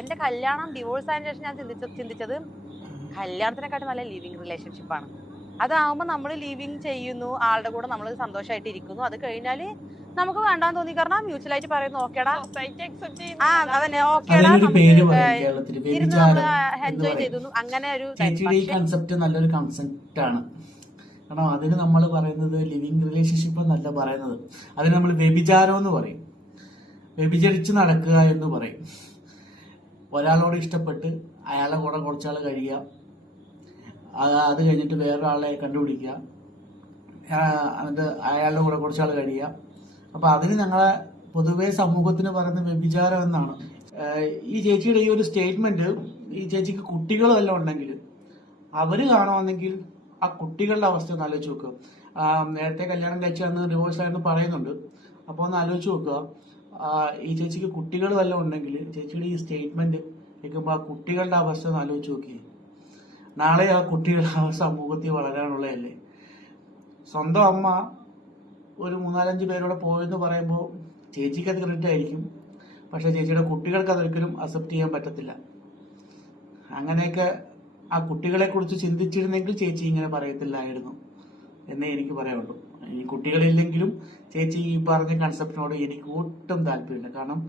എന്റെ കല്യാണം ഡിവോഴ്സ് ആയതിനു ശേഷം ഞാൻ ചിന്തിച്ചത് കല്യാണത്തിനെക്കാട്ടും നല്ല ലിവിങ് റിലേഷൻഷിപ്പാണ്. അതാവുമ്പോൾ നമ്മൾ ലിവിങ് ചെയ്യുന്നു, ആളുടെ കൂടെ നമ്മൾ സന്തോഷമായിട്ട് ഇരിക്കുന്നു. അത് കഴിഞ്ഞാല് നമുക്ക് വേണ്ടാന്ന് തോന്നി കാരണം മ്യൂച്വൽ ആയിട്ട് പറയുന്നു ഓക്കേടാ, അതന്നെ ഓക്കേടാ, ഇരുന്ന് നമ്മള് എൻജോയ് ചെയ്തു. അങ്ങനെ ഒരു കൺസെപ്റ്റ് നല്ലൊരു കൺസെപ്റ്റ് ആണ്. കാരണം അതിന് നമ്മൾ പറയുന്നത് ലിവിങ് റിലേഷൻഷിപ്പ് എന്നല്ല പറയുന്നത്, അതിന് നമ്മൾ വ്യഭിചാരം എന്ന് പറയും. വ്യഭിചരിച്ച് നടക്കുക എന്ന് പറയും. ഒരാളോട് ഇഷ്ടപ്പെട്ട് അയാളെ കൂടെ കുറച്ചാൾ കഴിയുക, അത് കഴിഞ്ഞിട്ട് വേറൊരാളെ കണ്ടുപിടിക്കുക, എന്നിട്ട് അയാളുടെ കൂടെ കുറച്ചാൾ കഴിയുക. അപ്പൊ അതിന് ഞങ്ങളെ പൊതുവെ സമൂഹത്തിന് പറയുന്ന വ്യഭിചാരം എന്നാണ്. ഈ ചേച്ചിയുടെ ഈ ഒരു സ്റ്റേറ്റ്മെന്റ്, ഈ ചേച്ചിക്ക് കുട്ടികൾ വല്ലതും ഉണ്ടെങ്കിൽ അവര് കാണുവാണെങ്കിൽ ആ കുട്ടികളുടെ അവസ്ഥ ഒന്ന് ആലോചിച്ച് നോക്കുക. നേരത്തെ കല്യാണം കഴിച്ചാന്ന് ഡിവോഴ്സ് ആയെന്ന് പറയുന്നുണ്ട്. അപ്പോൾ ഒന്ന് ആലോചിച്ച് നോക്കുക, ഈ ചേച്ചിക്ക് കുട്ടികൾ വല്ലതും ഉണ്ടെങ്കിൽ ചേച്ചിയുടെ ഈ സ്റ്റേറ്റ്മെന്റ് കേൾക്കുമ്പോൾ ആ കുട്ടികളുടെ അവസ്ഥ ഒന്ന് ആലോചിച്ച് നോക്കിയേ. നാളെ ആ കുട്ടികൾ ആ സമൂഹത്തിൽ വളരാനുള്ളതല്ലേ. സ്വന്തം അമ്മ ഒരു 3-4-5 പേരോടെ പോയെന്ന് പറയുമ്പോൾ ചേച്ചിക്ക് അത് ക്രെഡിറ്റ് ആയിരിക്കും, പക്ഷെ ചേച്ചിയുടെ കുട്ടികൾക്ക് അതൊരിക്കലും അക്സെപ്റ്റ് ചെയ്യാൻ പറ്റത്തില്ല. അങ്ങനെയൊക്കെ ആ കുട്ടികളെ കുറിച്ച് ചിന്തിച്ചിരുന്നെങ്കിൽ ചേച്ചി ഇങ്ങനെ പറയത്തില്ലായിരുന്നു എന്നേ എനിക്ക് പറയാനുള്ളൂ. ഈ കുട്ടികളില്ലെങ്കിലും ചേച്ചി ഈ പറഞ്ഞ കൺസെപ്റ്റിനോട് എനിക്ക് ഒട്ടും താല്പര്യമില്ല. കാരണം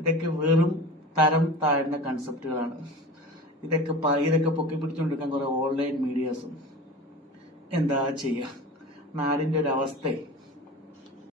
ഇതൊക്കെ വെറും തരം താഴ്ന്ന കൺസെപ്റ്റുകളാണ്. ഇതൊക്കെ പൊക്കി പിടിച്ചുകൊണ്ടിരിക്കാൻ കുറെ ഓൺലൈൻ മീഡിയാസും. എന്താ ചെയ്യുക, നാടിന്റെ ഒരു അവസ്ഥയെ